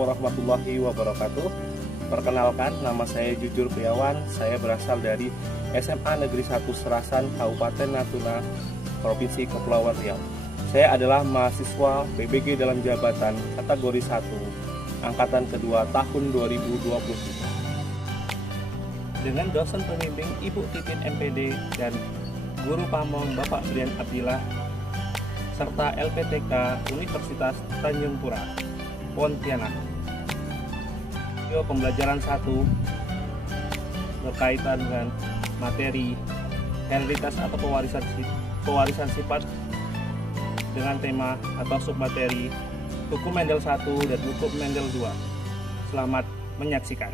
warahmatullahi wabarakatuh. Perkenalkan, nama saya Jujur Priawan. Saya berasal dari SMA Negeri 1 Serasan, Kabupaten Natuna, Provinsi Kepulauan Riau. Saya adalah mahasiswa PBG dalam jabatan kategori 1, angkatan kedua tahun 2023. Dengan dosen pembimbing Ibu Titin MPD dan Guru Pamong Bapak Brian Abdillah, serta LPTK Universitas Tanjung Pura, Pontianak. Video pembelajaran 1 berkaitan dengan materi hereditas atau pewarisan sifat dengan tema atau submateri hukum Mendel 1 dan hukum Mendel 2. Selamat menyaksikan.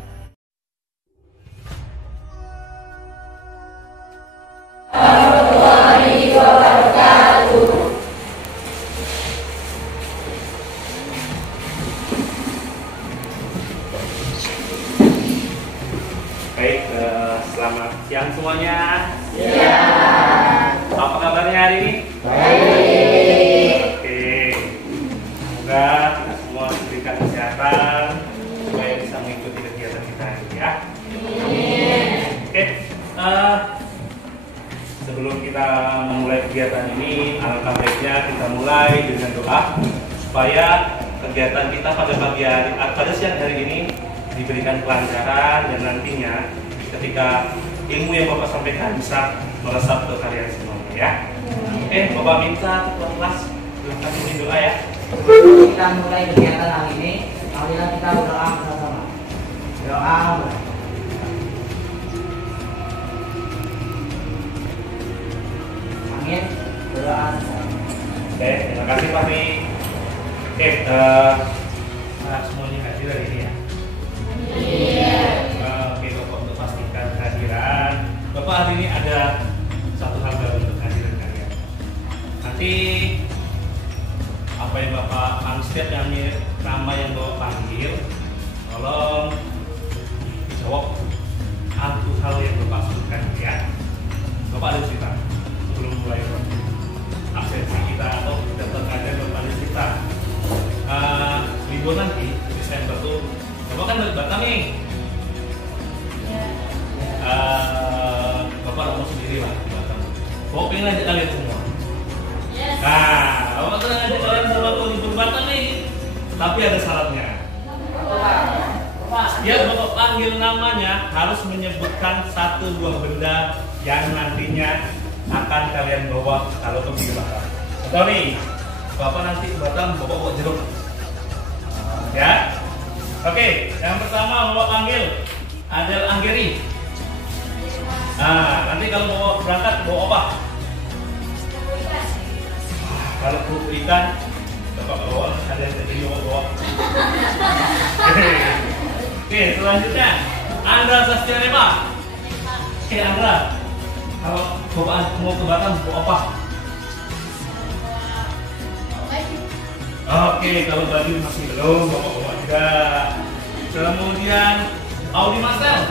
Baik, selamat siang semuanya. Iya. Apa kabarnya hari ini? Baik. Oke, semoga kita semua diberikan kesehatan supaya bisa mengikuti kegiatan kita hari ini ya. Oke, sebelum kita memulai kegiatan ini, alangkah baiknya kita mulai dengan doa supaya kegiatan kita pada pagi hari, pada siang hari ini diberikan kelancaran dan nantinya ketika ilmu yang Bapak sampaikan bisa meresap ke kalian semuanya ya. Oke, Bapak minta ketua kelas silakan pimpin doa ya. Kita mulai kegiatan hari ini. Marilah kita berdoa bersama. Doa. Amin. Berdoa. Oke, terima kasih Pak Ri. Oke, semuanya hadir hari ini ya. Oke, Bapak untuk pastikan kehadiran Bapak hari ini ada satu hal baru untuk kehadiran kalian. Nanti apa yang Bapak setiap nama yang Bapak panggil, tolong dijawab satu hal yang Bapak sebutkan ya. Bapak ada cerita sebelum mulai absensi kita atau daftar kajian. Bapak ada cerita libur nanti Desember tuh Bapak kan dari Batam nih. Bapak mau sendiri lah di Batam. Bapak pengen ngajak kalian semua. Nah, Bapak pengen ngajak kalian semua ke libur Batam nih. Tapi ada syaratnya. Setiap Bapak panggil namanya harus menyebutkan satu buah benda yang nantinya akan kalian bawa kalau pergi ke Batam. Contoh nih, Bapak nanti ke Batam Bapak bawa jeruk. Ya. Oke, yang pertama Bapak panggil Adel Anggeri. Nah, nanti kalau mau berangkat bawa apa? Kalau kerupuk ikan, Bapak bawa, ada yang tadi bawa. Oke, selanjutnya Andra Sastiarema. Oke, Andra, kalau Bapak mau ke Batam bawa apa? Oke, kalau baju masih belum, Bapak bawa juga. Kemudian Audi Marcel.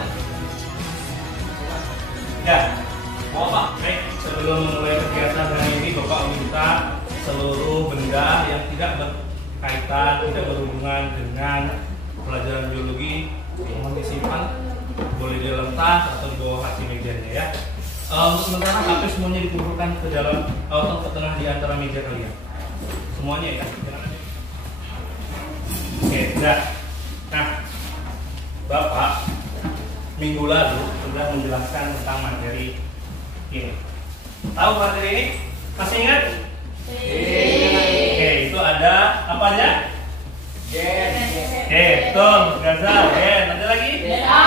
Ya, Bapak, baik. Sebelum memulai kegiatan hari ini, Bapak minta seluruh benda yang tidak berkaitan, tidak berhubungan dengan pelajaran biologi mohon disimpan, boleh di dalam tas atau di bawah kaki mejanya ya. Untuk sementara HP semuanya dikumpulkan ke dalam atau ke tengah di antara meja kalian. Semuanya ya. Oke, sudah. Nah, Bapak minggu lalu sudah menjelaskan tentang materi ini. Tahu materi ini? Masih ingat? Oke, itu ada apa aja? Oke, betul. Gazal, gen. Ada lagi? DNA,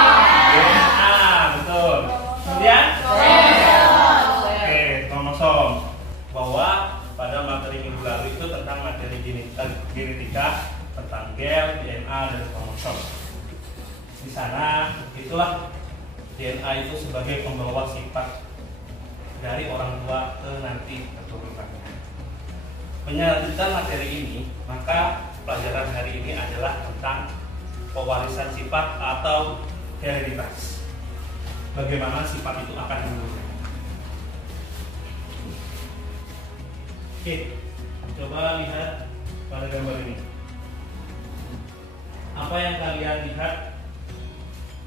betul. Kemudian? Oke, kromosom. Bahwa pada materi minggu lalu itu tentang materi genetika, tentang gel, DNA, dan kromosom. Di sana itulah DNA itu sebagai pembawa sifat dari orang tua ke nanti keturunannya. Melanjutkan materi ini, maka pelajaran hari ini adalah tentang pewarisan sifat atau hereditas. Bagaimana sifat itu akan menurun. Oke, coba lihat pada gambar ini. Apa yang kalian lihat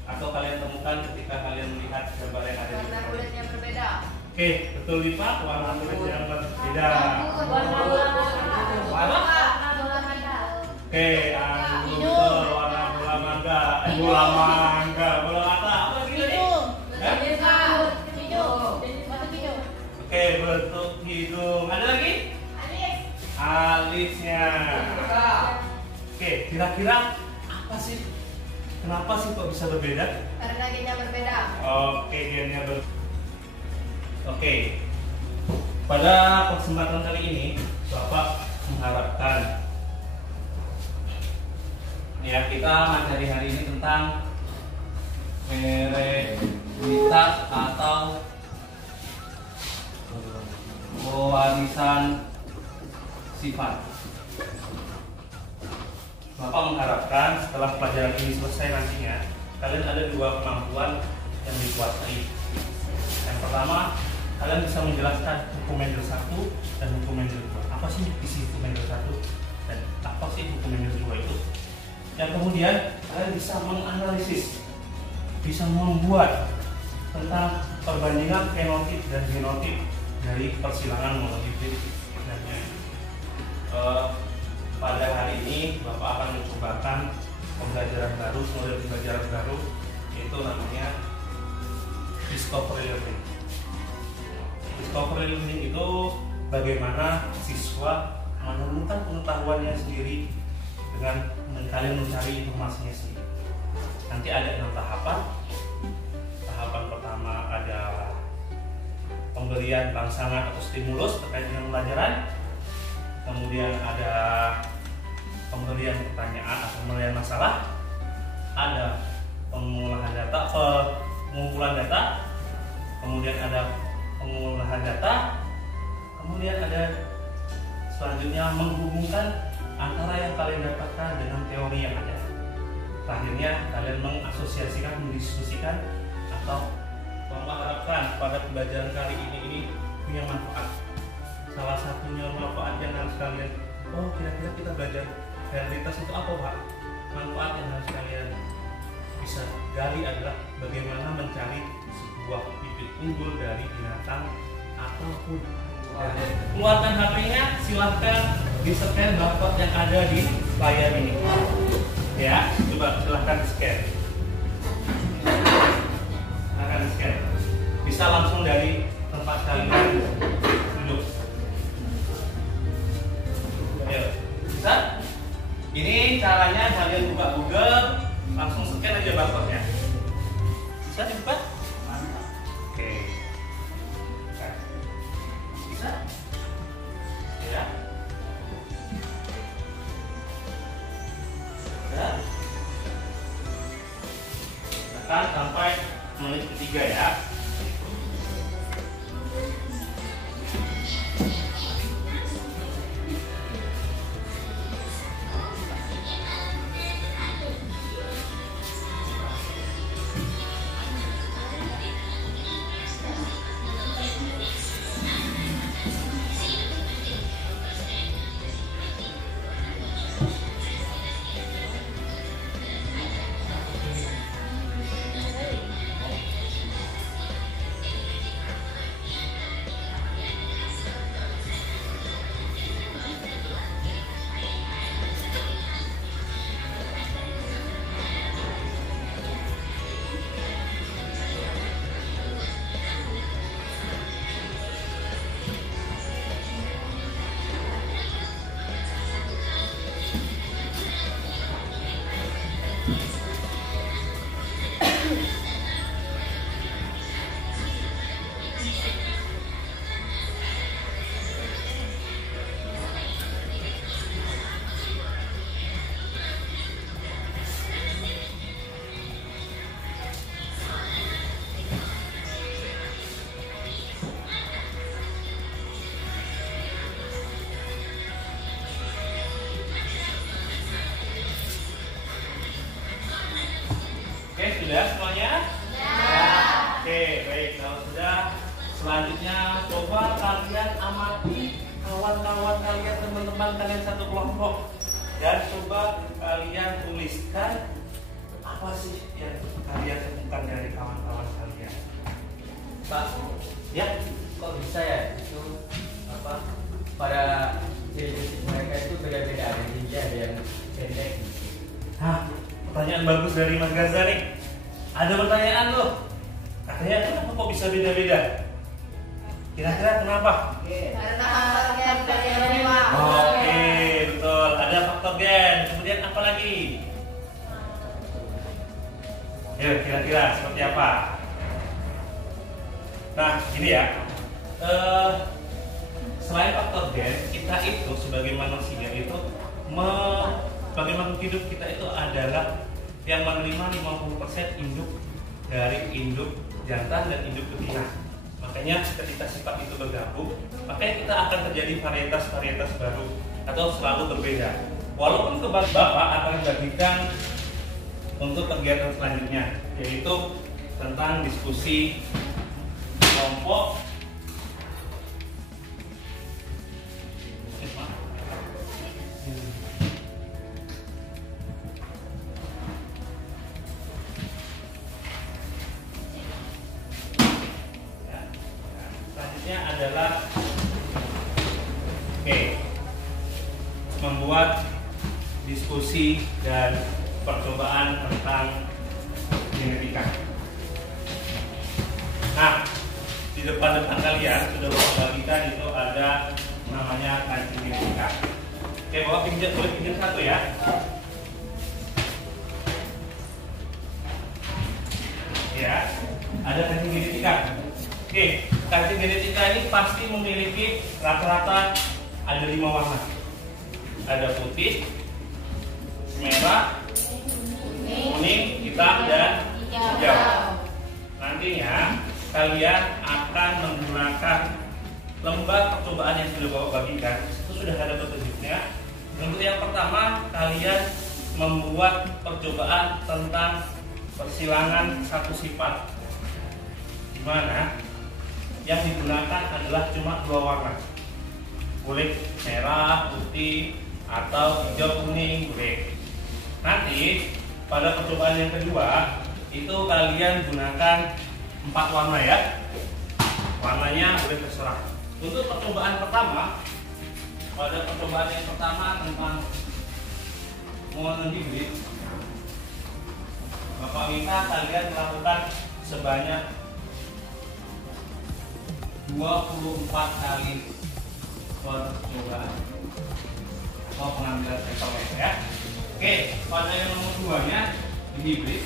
atau kalian temukan ketika kalian melihat gambar yang ada di Warna sini? kulitnya berbeda. Oke, betul Lipa, warna kulit yang berbeda. Warna Oke, betul warna bola mangga. Bola mangga, bola mata. Apa lagi tadi? Oke, bentuk hidung. Ada lagi? Alisnya. Oke, kira-kira apa sih? Kenapa sih kok bisa berbeda? Karena gennya berbeda. Oke, gennya Oke. Pada kesempatan kali ini, Bapak mengharapkan ya kita materi hari ini tentang hereditaritas atau warisan sifat. Bapak mengharapkan setelah pelajaran ini selesai nantinya, kalian ada dua kemampuan yang dikuasai. Yang pertama, kalian bisa menjelaskan hukum Mendel 1 dan hukum Mendel 2. Apa sih isi hukum Mendel 1 dan apa sih hukum Mendel 2 itu? Dan kemudian kalian bisa menganalisis, bisa membuat tentang perbandingan fenotip dan genotip dari persilangan monohibrid sebenarnya. Pada hari ini Bapak akan mencobakan pembelajaran baru, model pembelajaran baru, yaitu namanya discovery learning. Discovery learning itu bagaimana siswa menemukan pengetahuannya sendiri dengan kalian mencari informasinya sendiri. Nanti ada 6 tahapan. Tahapan pertama ada pemberian rangsangan atau stimulus terkait dengan pelajaran. Kemudian ada pemberian pertanyaan atau pemberian masalah. Ada pengumpulan data. Kemudian ada pengolahan data. Kemudian ada selanjutnya menghubungkan antara yang kalian dapatkan dengan teori yang ada. Terakhirnya kalian mengasosiasikan, mendiskusikan atau mengharapkan pada pembelajaran kali ini punya manfaat. Salah satunya manfaat yang harus kalian, kira-kira kita belajar realitas itu apa Pak? Manfaat yang harus kalian bisa gali adalah bagaimana mencari sebuah bibit unggul dari binatang ataupun keluarkan HP-nya, silahkan di-scan barcode yang ada di layar ini. Ya, coba silahkan di-scan. Silahkan di-scan. Bisa langsung dari tempat kalian duduk. Ayo, bisa? Ini caranya kalian buka Google, langsung scan aja barcode-nya. Bisa dibuka? Oke. Bisa? Ya. Bisa. Tekan sampai menit ketiga ya. Sudah semuanya? Ya. Oke, baik. Kalau sudah, selanjutnya coba kalian amati kawan-kawan kalian, teman-teman kalian satu kelompok dan coba kalian tuliskan apa sih yang kalian temukan dari kawan-kawan kalian. Pak, Ya, kok bisa ya itu apa pada ciri fisik mereka itu beda-beda, ada yang tinggi ada yang pendek. nah, pertanyaan bagus dari Mas Gaza nih. Ada pertanyaan loh. Katanya kenapa kok bisa beda-beda? Kira-kira kenapa? Karena faktor gen dari Oke, betul. Ada faktor gen. Kemudian apa lagi? Ya, kira-kira seperti apa? Nah, gini ya. Selain faktor gen, kita itu sebagai manusia itu sebagai makhluk hidup kita itu adalah yang menerima 50% induk dari induk jantan dan induk betina. Makanya ketika sifat itu bergabung, makanya kita akan terjadi varietas-varietas baru atau selalu berbeda. Walaupun Bapak akan bagikan untuk kegiatan selanjutnya, yaitu tentang diskusi kelompok. Selanjutnya adalah membuat diskusi dan percobaan tentang genetika. Nah, di depan kalian sudah Bapak bagikan itu ada namanya kancing genetika. Oke, Bapak boleh pinjam satu ya. Ya, ada kancing genetika. Oke, kancing genetika ini pasti memiliki rata-rata ada 5 warna. Ada putih, merah, kuning, hitam, dan hijau. Nantinya kalian akan menggunakan lembar percobaan yang sudah Bapak bagikan. Itu sudah ada petunjuknya. Untuk yang pertama, kalian membuat percobaan tentang persilangan satu sifat, di mana yang digunakan adalah cuma 2 warna. Boleh merah, putih, atau hijau, kuning, boleh. Nanti pada percobaan yang kedua itu kalian gunakan 4 warna ya. Warnanya boleh terserah. Untuk percobaan pertama, pada percobaan yang pertama tentang monohibrid, Bapak minta kalian melakukan sebanyak 24 kali percobaan atau pengambilan sampel ya. Oke, pada yang nomor 2-nya hibrid,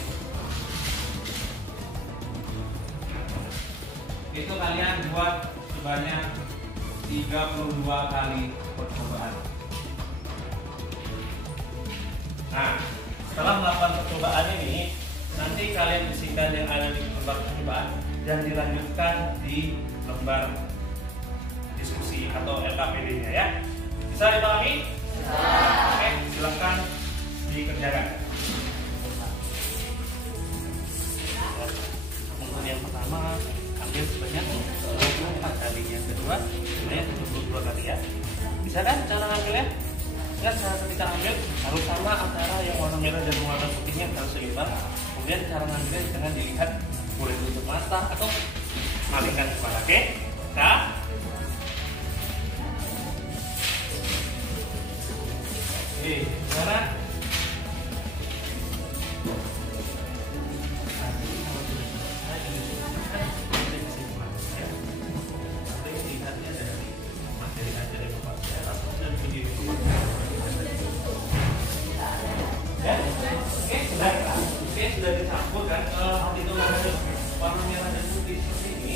itu kalian buat sebanyak 32 kali percobaan. Nah, setelah melakukan percobaan ini, nanti kalian isikan yang ada di lembar percobaan dan dilanjutkan di lembar diskusi atau LKPD-nya ya. Bisa dipahami? Oke, silakan dikerjakan. Untuk yang pertama, ambil sebanyak 24 kali. Yang kedua, sebanyak 72 kali ya. Bisa kan cara ngambilnya? Ingat, cara ketika ambil harus sama antara yang warna merah dan warna putihnya harus seimbang. Kemudian cara ngambilnya jangan dilihat, boleh tutup mata atau malingkan kepala. Oke? Nah, gimana? Sudah dicampur kan? Kalau itu warna merah dan putih seperti ini.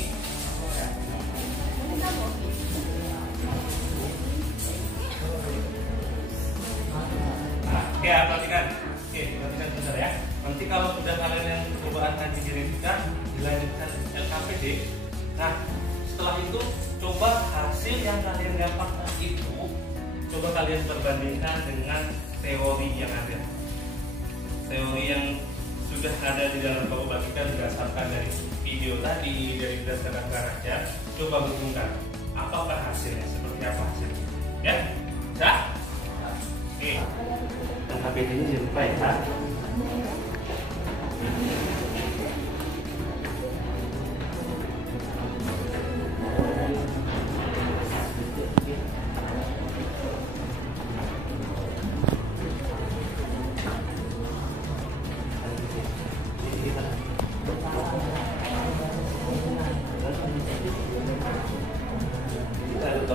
Oke, perhatikan. Oke, perhatikan benar ya. Nanti kalau sudah kalian yang perubahan kancing genetika dilanjutkan LKPD. Nah, setelah itu coba hasil yang kalian dapatkan itu coba kalian perbandingkan dengan teori yang ada. Teori yang sudah ada di dalam Bapak bagikan berdasarkan dari video tadi, dari berdasarkan garaja. Coba hubungkan apakah hasilnya, seperti apa hasilnya. Ya? Bisa? Oke. APD-nya jangan lupa ya.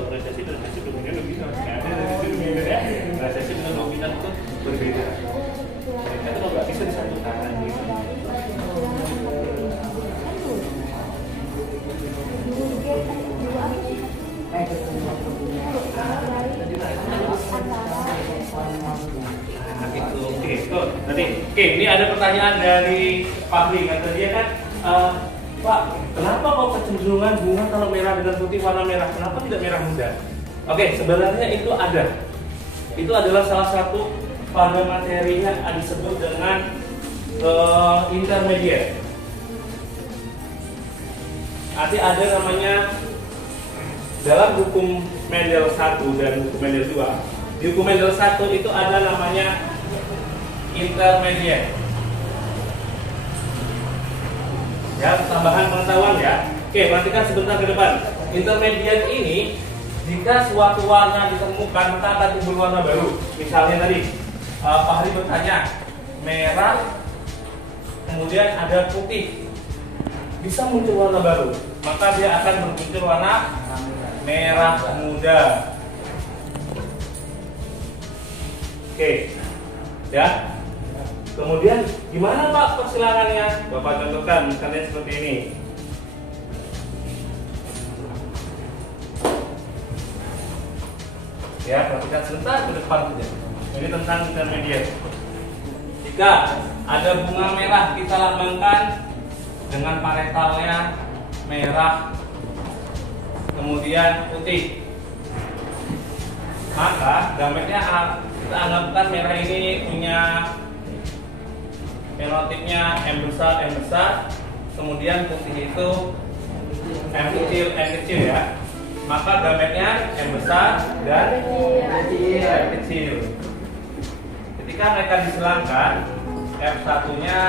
Resesi dan resesi bentuknya berbeda. Resesi dengan nominal itu berbeda. Mereka itu nggak bisa disatukan. Oke, ini ada pertanyaan dari Pak Ling. Kata dia kan, Pak, kenapa kok kecenderungan bunga kalau merah dengan putih warna merah? Kenapa tidak merah muda? Oke, sebenarnya itu ada. Itu adalah salah satu pada materinya disebut dengan intermediate. Nanti ada namanya dalam hukum Mendel 1 dan hukum Mendel 2. Di hukum Mendel 1 itu ada namanya intermediate. Ya, tambahan pengetahuan ya. Oke, perhatikan sebentar ke depan. Intermediate ini, jika suatu warna ditemukan, maka akan timbul warna baru. Misalnya tadi, Pak Hari bertanya, merah, kemudian ada putih, bisa muncul warna baru. Maka dia akan bermuncul warna merah muda. Oke, ya. Kemudian gimana Pak persilangannya? Bapak contohkan misalnya seperti ini. Ya, perhatikan sebentar ke depan saja. Ini tentang intermediate. Jika ada bunga merah, kita lambangkan dengan paretalnya merah, kemudian putih. Maka gametnya kita anggapkan merah ini punya fenotipnya M besar, kemudian putih itu M kecil ya. Maka gametnya M besar dan M kecil. Ketika mereka disilangkan, F1-nya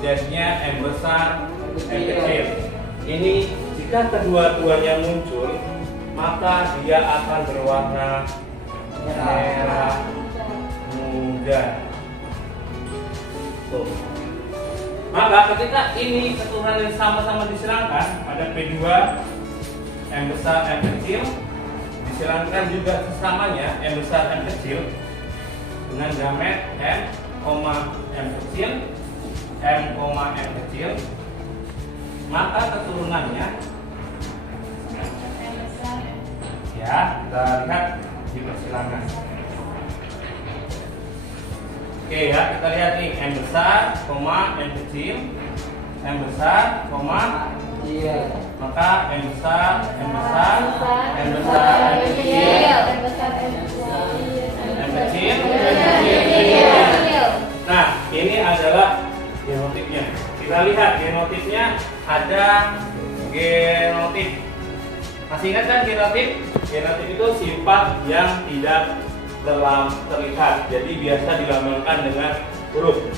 jadinya M besar, M kecil. Ini jika kedua-duanya muncul, maka dia akan berwarna merah muda. Maka ketika ini keturunan yang sama-sama disilangkan, ada P2 M besar M kecil, disilangkan juga sesamanya M besar M kecil dengan gamet M, M kecil, M, M kecil, maka keturunannya ya kita lihat dipersilangkan. Oke ya, kita lihat nih M besar, M kecil, M besar, maka M besar, M besar, M besar, M kecil, M kecil, Nah, ini adalah genotipnya. Kita lihat genotipnya ada genotip. Masih ingat kan genotip? Genotip itu sifat yang tidak terlihat, jadi biasa dilambangkan dengan huruf.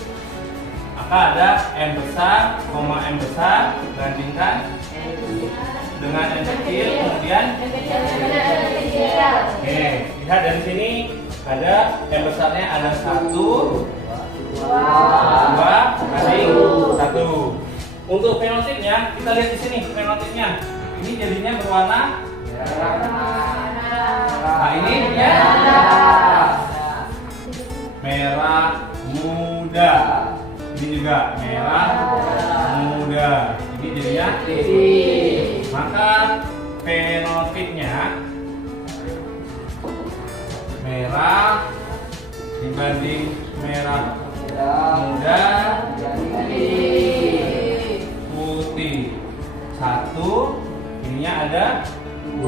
Maka ada M besar, M besar, bandingkan dengan M kecil, kemudian oke, lihat dari sini ada M besarnya ada 1, 2 banding 1. Untuk fenotipnya kita lihat di sini fenotipnya. Ini jadinya berwarna nah ini ya merah muda. Ini juga merah muda. Ini jadinya maka fenotipnya merah dibanding merah muda putih 1, ininya ada 2.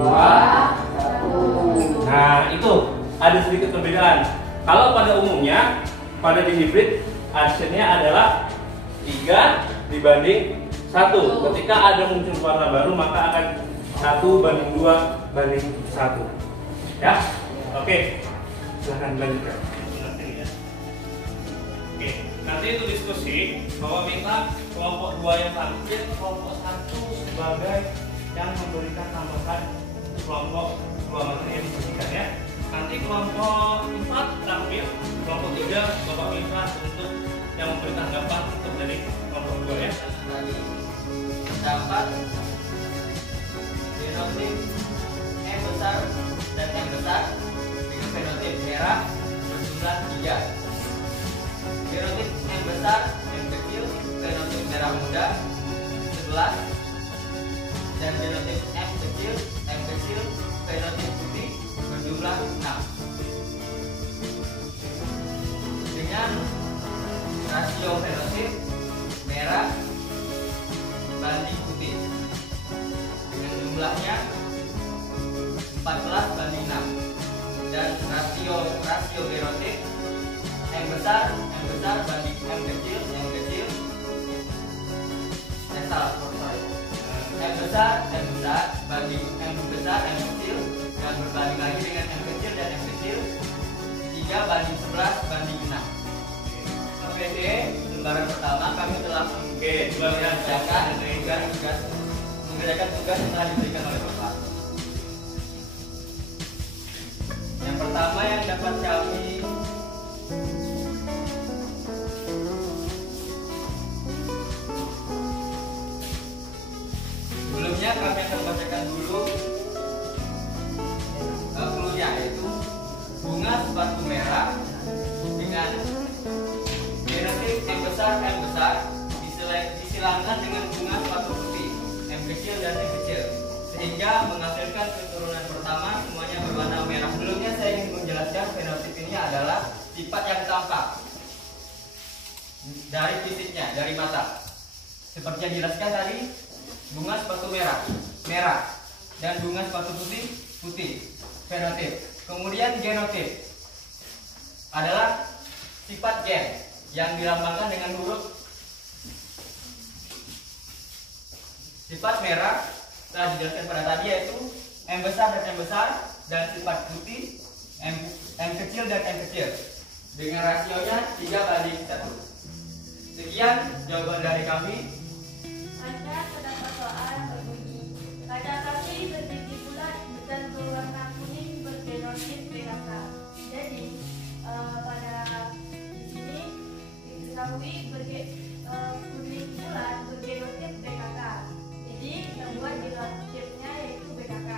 Nah itu ada sedikit perbedaan. Kalau pada umumnya pada dihibrid hasilnya adalah 3 dibanding 1. Ketika ada muncul warna baru maka akan 1 banding 2 banding 1. Ya, oke. Silahkan lanjutkan. Nanti itu diskusi bahwa minta kelompok 2 yang tampil, kelompok 1 sebagai yang memberikan tambahan kelompok 2 materi yang diberikan ya. Nanti kelompok 4 tampil, kelompok 3 Bapak minta untuk yang memberi tanggapan untuk dari kelompok 2 ya. Dapat fenotip M besar dan M besar dengan fenotip merah berjumlah 3. Fenotip M besar, M kecil, fenotip merah muda 11, dan fenotip M kecil, fenotip putih berjumlah 6. Dengan rasio fenotip merah banding putih dengan jumlahnya 14:6, dan rasio fenotip M besar banding M kecil, salah, sorry. M besar banding M besar, M kecil, dan berbanding lagi dengan M kecil dan M kecil 3:11 banding 6. PD lembaran pertama kami telah mengerjakan tugas yang telah diberikan oleh Bapak. Yang pertama yang dapat kami sebelumnya kami akan bacakan dulu cluenya, yaitu bunga sepatu merah dengan fenotip M besar disilangkan dengan bunga sepatu putih M kecil dan M kecil, sehingga menghasilkan keturunan pertama semuanya berwarna merah. Sebelumnya saya ingin menjelaskan fenotip ini adalah sifat yang tampak dari fisiknya, dari mata. Seperti yang dijelaskan tadi, bunga sepatu merah, dan bunga sepatu putih, fenotip. Kemudian genotip adalah sifat gen yang dilambangkan dengan huruf. Sifat merah telah dijelaskan pada tadi, yaitu M besar dan sifat putih M kecil dan M kecil dengan rasionya 3:1. Sekian jawaban dari kami. Ada terdapat soal berbunyi, kaca kaki berdiri bulat dan berwarna kuning bergenotip PKK. Jadi pada di sini diketahui kuning bulat bergenotip PKK. Jadi kita buat genotipnya yaitu BKK.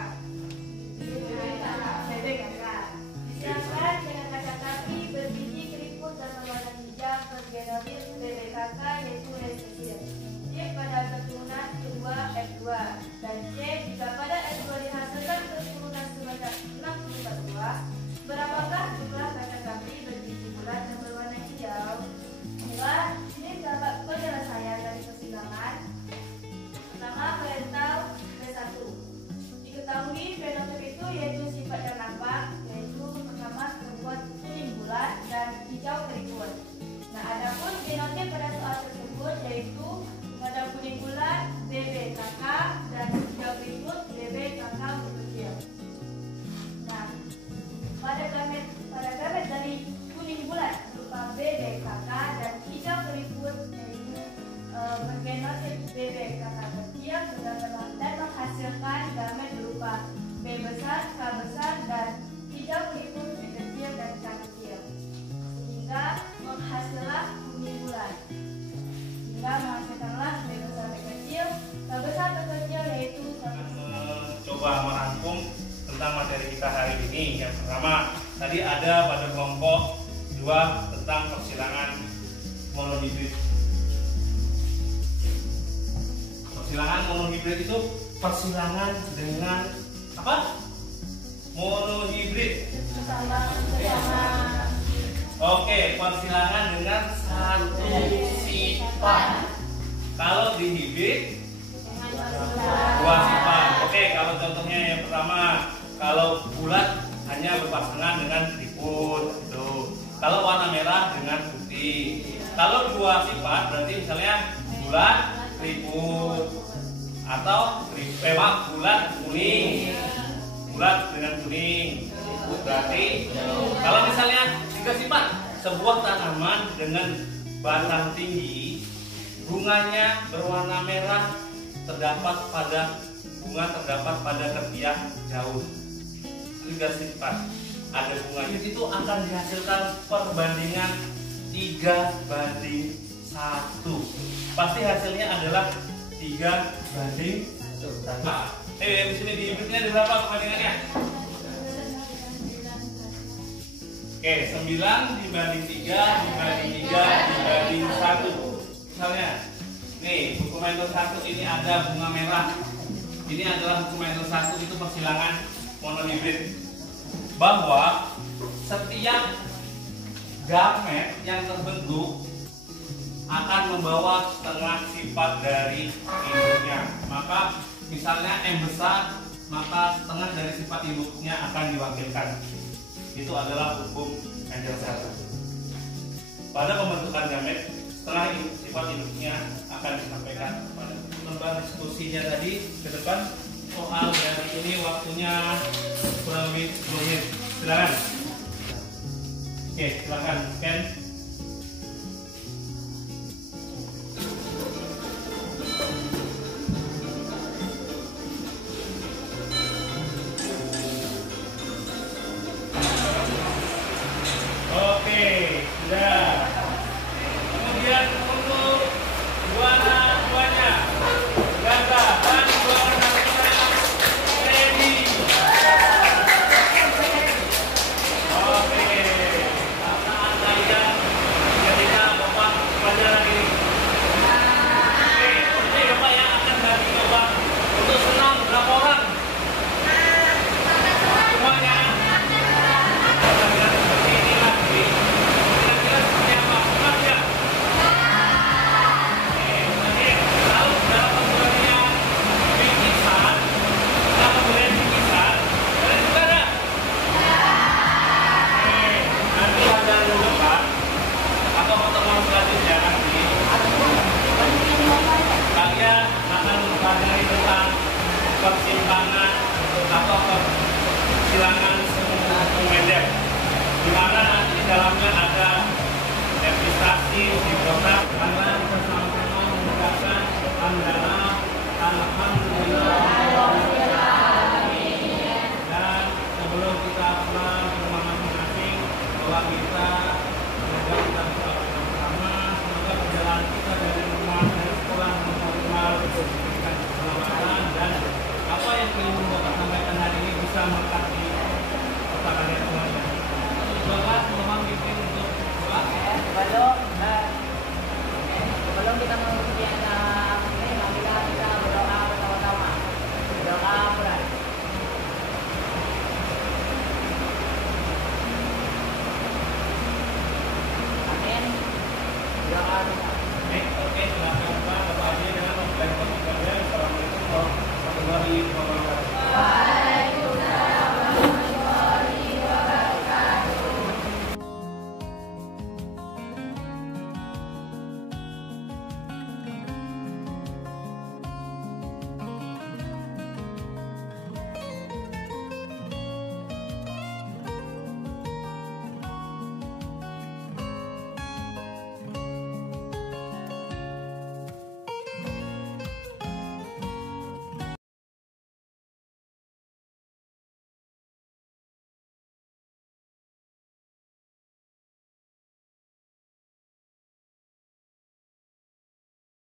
Disiapkan dengan kaca kaki berbiji keriput dan berwarna hijau bergenotip BBKK yaitu S kecil. C pada keturunan kedua F2 dan C jika pada F2 dihasilkan keturunan sebanyak 64 buah, berapakah jumlah kaca kaki berbiji bulat dan berwarna hijau? Ini dapat penyelesaian dari persilangan. Pertama, parental B1. Diketahui fenotip itu yaitu sifat yang nampak, yaitu pertama terbuat kuning bulat dan hijau keriput. Nah, adapun genotip pada soal tersebut yaitu pada kuning bulat BBKK dan hijau keriput BBKK kecil. Nah, pada gamet dari kuning bulat berupa BBKK dan hijau keriput yaitu bergenotip BBKK kecil dan menghasilkan gamet berupa B besar, K besar, dan hijau keriput B kecil dan K kecil, sehingga menghasilkanlah kuning bulat. Sehingga menghasilkanlah B besar, B kecil, K besar, K kecil yaitu coba merangkum tentang materi kita hari ini. Yang pertama, tadi ada pada kelompok 2 tentang persilangan monohibrid. Persilangan monohibrid itu persilangan dengan apa? Monohibrid. Oke, persilangan dengan satu sifat. Kalau dihibrid dua sifat. Oke, kalau contohnya yang pertama, kalau bulat hanya berpasangan dengan keriput, tuh. Kalau warna merah dengan putih. Kalau dua sifat berarti misalnya bulat keriput atau bulat kuning, bulat dengan kuning. Berarti kalau misalnya tiga sifat, sebuah tanaman dengan batang tinggi, bunganya berwarna merah, bunga terdapat pada ketiak daun. Itu garis 4. Ada bunganya, itu akan dihasilkan perbandingan 3:1. Pasti hasilnya adalah 3:1. Di sini di ibunya ada berapa perbandingannya? Oke, 9:3:1. Misalnya, nih buku metode 1 ini ada bunga merah. Ini adalah buku metode 1, itu persilangan monohibrid. Bahwa setiap gamet yang terbentuk akan membawa setengah sifat dari induknya. Maka misalnya M besar, maka setengah dari sifat induknya akan diwakilkan. Itu adalah hukum Mendel-Shelter. Pada pembentukan gamet, setengah sifat induknya akan disampaikan kepada lembar diskusinya tadi ke depan. Soal dari ini waktunya kurang lebih 10 menit. Silakan. Oke, silakan scan. Oke, sudah. Kemudian untuk warna-warnanya, Gaza dan warna ready. Oke, perasaan saya ketika Bapak pelajaran ini. Oke, ini Bapak yang akan bagi Bapak untuk senam berapa orang? Semuanya. Seperti inilah. Kira-kira seperti apa? Senang ya? Lalu dalam pembuatannya bingkisan, dalam pemberian bingkisan, kalian juga ada? Nanti ada dulu Pak, atau pertemuan selanjutnya nanti kalian akan mempelajari tentang persimpangan atau persilangan semu Mendel, di mana nanti di dalamnya ada demonstrasi di kota, karena kita sama-sama mengucapkan hamdalah alhamdulillah.